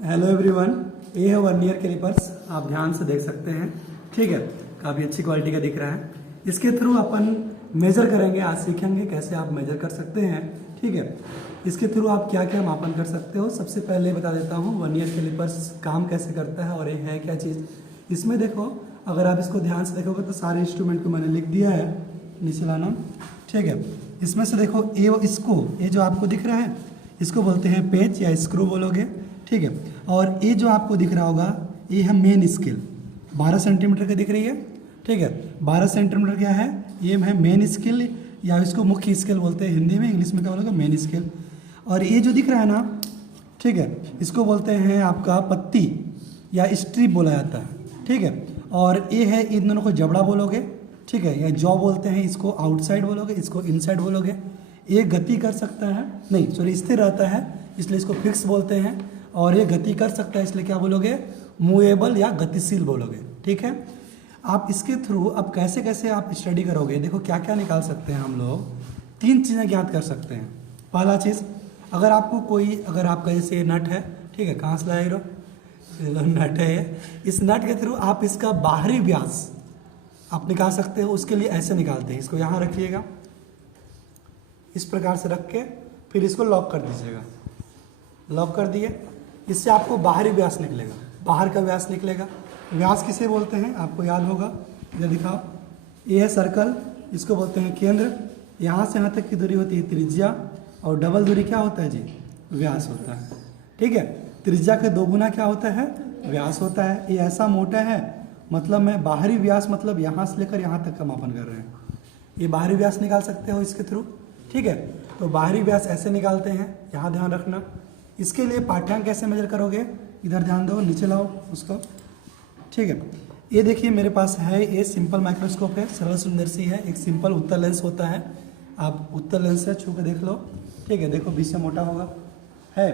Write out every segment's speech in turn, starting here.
Hello everyone, ये है vernier callipers. आप ध्यान से देख सकते हैं, ठीक है। काफ़ी अच्छी क्वालिटी का दिख रहा है। इसके थ्रू अपन मेजर करेंगे, आज सीखेंगे कैसे आप मेजर कर सकते हैं, ठीक है। इसके थ्रू आप क्या क्या मापन कर सकते हो। सबसे पहले बता देता हूँ वर्नियर कैलिपर्स काम कैसे करता है और ये है क्या चीज़। इसमें देखो, अगर आप इसको ध्यान से देखोगे तो सारे इंस्ट्रूमेंट को मैंने लिख दिया है नीचे लाना, ठीक है। इसमें से देखो ये जो आपको दिख रहा है इसको बोलते हैं पेच या स्क्रू बोलोगे, ठीक है। और ये जो आपको दिख रहा होगा ये है मेन स्केल, 12 सेंटीमीटर का दिख रही है, ठीक है। 12 सेंटीमीटर क्या है, ये है मेन स्केल या इसको मुख्य स्केल बोलते हैं हिंदी में, इंग्लिश में क्या बोलोगे मेन स्केल। और ये जो दिख रहा है ना, ठीक है, इसको बोलते हैं आपका पत्ती या स्ट्रिप बोला जाता है, ठीक है। और ये है, इन दोनों को जबड़ा बोलोगे, ठीक है, या जॉ बोलते हैं, इसको आउटसाइड बोलोगे, इसको इनसाइड बोलोगे। ये गति कर सकता है, नहीं सॉरी स्थिर रहता है इसलिए इसको फिक्स बोलते हैं। और ये गति कर सकता है इसलिए क्या बोलोगे, मूवेबल या गतिशील बोलोगे, ठीक है। आप इसके थ्रू अब कैसे कैसे आप स्टडी करोगे, देखो क्या क्या निकाल सकते हैं हम लोग। 3 चीज़ें ज्ञात कर सकते हैं। पहला चीज़, अगर आपका जैसे नट है, ठीक है, कहाँ से लाए रो, नट है, इस नट के थ्रू आप इसका बाहरी व्यास आप निकाल सकते हो। उसके लिए ऐसे निकालते हैं, इसको यहाँ रखिएगा, इस प्रकार से रख के फिर इसको लॉक कर दीजिएगा। लॉक कर दिए, इससे आपको बाहरी व्यास निकलेगा, बाहर का व्यास निकलेगा। व्यास किसे बोलते हैं आपको याद होगा, इधर दिखाओ, ये है सर्कल, इसको बोलते हैं केंद्र। यहाँ से यहाँ तक की दूरी होती है त्रिज्या, और डबल दूरी क्या होता है जी, व्यास होता है, ठीक है। त्रिज्या के 2 गुना क्या होता है, व्यास होता है। ये ऐसा मोटा है, मतलब मैं बाहरी व्यास मतलब यहाँ से लेकर यहाँ तक का मापन कर रहे हैं, ये बाहरी व्यास निकाल सकते हो इसके थ्रू, ठीक है। तो बाहरी व्यास ऐसे निकालते हैं, यहाँ ध्यान रखना। इसके लिए पाठ्यांक कैसे मेजर करोगे, इधर ध्यान दो, नीचे लाओ उसको, ठीक है। ये देखिए मेरे पास है, ये सिंपल माइक्रोस्कोप है, सरल सुंदरसी है, एक सिंपल उत्तल लेंस होता है। आप उत्तल लेंस से छू के देख लो, ठीक है। देखो बीच से मोटा होगा है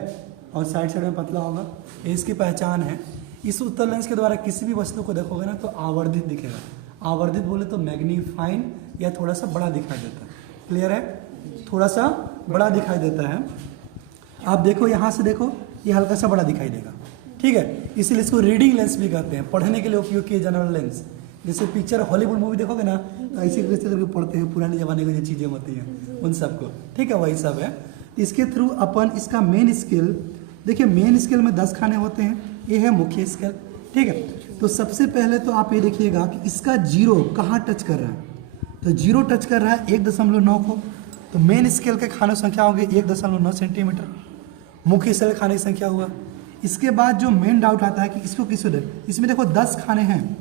और साइड साइड में पतला होगा, ये इसकी पहचान है। इस उत्तल लेंस के द्वारा किसी भी वस्तु को देखोगे ना तो आवर्धित दिखेगा। आवर्धित बोले तो मैग्नीफाइन या थोड़ा सा बड़ा दिखाई देता है, क्लियर है, थोड़ा सा बड़ा दिखाई देता है। आप देखो यहाँ से देखो, ये हल्का सा बड़ा दिखाई देगा, ठीक है। इसलिए इसको रीडिंग लेंस भी कहते हैं, पढ़ने के लिए उपयोग किए जाने वाला लेंस। जैसे पिक्चर हॉलीवुड मूवी देखोगे ना तो ऐसे करके पढ़ते हैं, पुराने जमाने की जो चीज़ें होती हैं उन सबको, ठीक है, वही सब है। इसके थ्रू अपन इसका मेन स्केल, देखिए मेन स्केल में 10 खाने होते हैं, ये है मुख्य स्केल, ठीक है। तो सबसे पहले तो आप ये देखिएगा कि इसका 0 कहाँ टच कर रहा है, तो 0 टच कर रहा है 1.9 को, तो मेन स्केल के खाने की संख्या होगी 1.9 सेंटीमीटर, मुख्य स्केल खाने की संख्या हुआ। इसके बाद जो मेन डाउट आता है कि इसको किस दे, इसमें देखो 10 खाने हैं,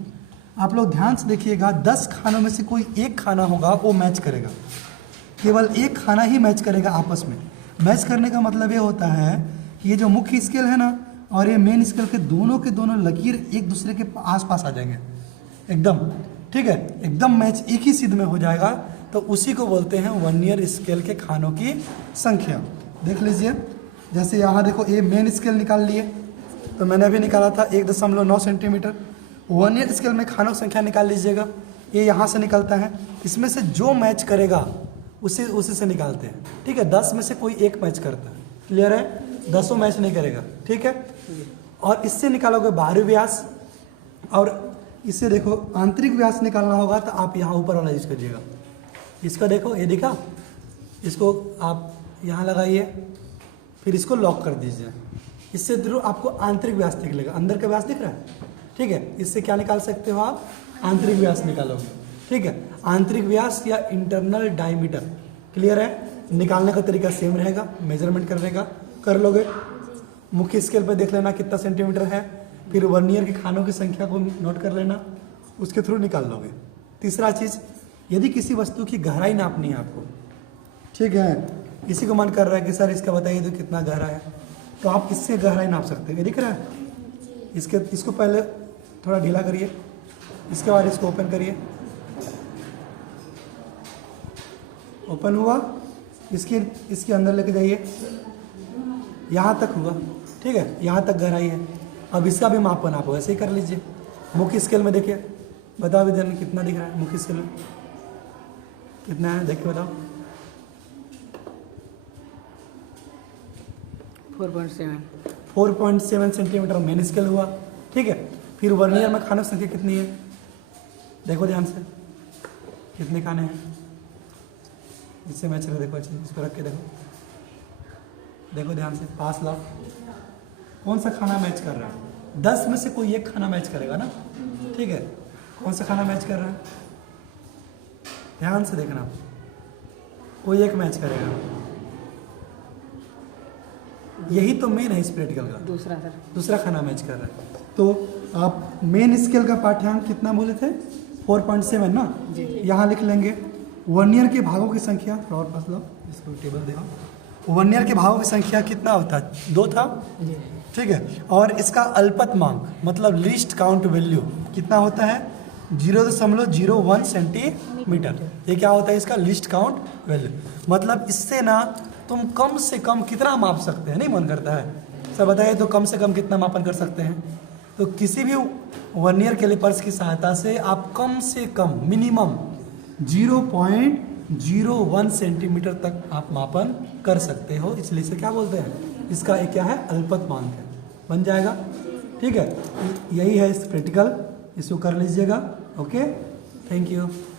आप लोग ध्यान से देखिएगा, 10 खानों में से कोई एक खाना होगा वो मैच करेगा, केवल एक खाना ही मैच करेगा आपस में। मैच करने का मतलब ये होता है कि ये जो मुख्य स्केल है ना और ये मेन स्केल के दोनों लकीर एक दूसरे के आसपास आ जाएंगे एकदम, ठीक है, एकदम मैच एक ही सिद्ध में हो जाएगा। तो उसी को बोलते हैं वर्नियर स्केल के खानों की संख्या। देख लीजिए, जैसे यहाँ देखो ये मेन स्केल निकाल लिए, तो मैंने अभी निकाला था 1.9 सेंटीमीटर। वर्नियर स्केल में खानों की संख्या निकाल लीजिएगा, ये यहाँ से निकलता है, इसमें से जो मैच करेगा उसी से निकालते हैं, ठीक है। 10 में से कोई एक मैच करता है, क्लियर है, 10 मैच नहीं करेगा, ठीक है। और इससे निकालोगे बाहरी व्यास, और इससे देखो आंतरिक व्यास निकालना होगा तो आप यहाँ ऊपर वाला यूज करिएगा। इसका देखो, ये दिखा, इसको आप यहाँ लगाइए, फिर इसको लॉक कर दीजिए, इससे थ्रू आपको आंतरिक व्यास निकलेगा। अंदर का व्यास दिख रहा है, ठीक है, इससे क्या निकाल सकते हो आप, आंतरिक व्यास निकालोगे, ठीक है। आंतरिक व्यास या इंटरनल डायमीटर, क्लियर है। निकालने का तरीका सेम रहेगा, मेजरमेंट करने का कर लोगे। मुख्य स्केल पर देख लेना कितना सेंटीमीटर है, फिर वर्नियर के खानों की संख्या को नोट कर लेना, उसके थ्रू निकाल लोगे। तीसरा चीज़, यदि किसी वस्तु की गहराई नापनी है आपको, ठीक है, किसी को मन कर रहा है कि सर इसका बताइए तो कितना गहरा है, तो आप इससे गहराई नाप सकते हैं। ये दिख रहा है, इसको पहले थोड़ा ढीला करिए, इसके बाद इसको ओपन करिए, ओपन हुआ, इसके अंदर लेके जाइए, यहाँ तक हुआ, ठीक है, यहाँ तक गहराई है। अब इसका भी मापन आप वैसे ही कर लीजिए। मुख्य स्केल में देखिए, बताओ विद्यार्थी कितना दिख रहा है, मुख्य स्केल में कितना है, देखिए बताओ। 4.7 4.7 सेंटीमीटर मेन स्केल हुआ। ठीक है, फिर वर्नियर में खानों की संख्या कितनी है, देखो ध्यान से, कितने खाने हैं, इससे मैच कर, देखो अच्छे, इसको रख के देखो ध्यान से, पास लाओ, कौन सा खाना मैच कर रहा है, 10 में से कोई एक खाना मैच करेगा ना। ठीक है, कौन सा खाना मैच कर रहा है, ध्यान से देखना, कोई एक मैच करेगा, यही तो मेन है इस प्रैक्टिकल का। दूसरा खाना मैच कर रहा है। तो आप मेन स्केल का पाठ्यांक कितना बोले थे, 4.7 ना, यहाँ लिख लेंगे। वर्नियर के भागों की संख्या, और पास लो, इसको टेबल देखो, वर्नियर के भागों की संख्या कितना होता है, 2 था। ठीक है, और इसका अल्पतमांक मतलब लीस्ट काउंट वैल्यू कितना होता है, 0.01 सेंटीमीटर। ये क्या होता है, इसका लीस्ट काउंट वैल्यू। मतलब इससे ना तुम कम से कम कितना माप सकते हैं, नहीं मन करता है सर बताइए, तो कम से कम कितना मापन कर सकते हैं। तो किसी भी वर्नियर कैलिपर्स की सहायता से आप कम से कम मिनिमम 0.01 सेंटीमीटर तक आप मापन कर सकते हो, इसलिए इसे क्या बोलते हैं, इसका एक क्या है, अल्पतमांक है, बन जाएगा। ठीक है, यही है इस प्रैक्टिकल, इसको कर लीजिएगा। Okay, thank you.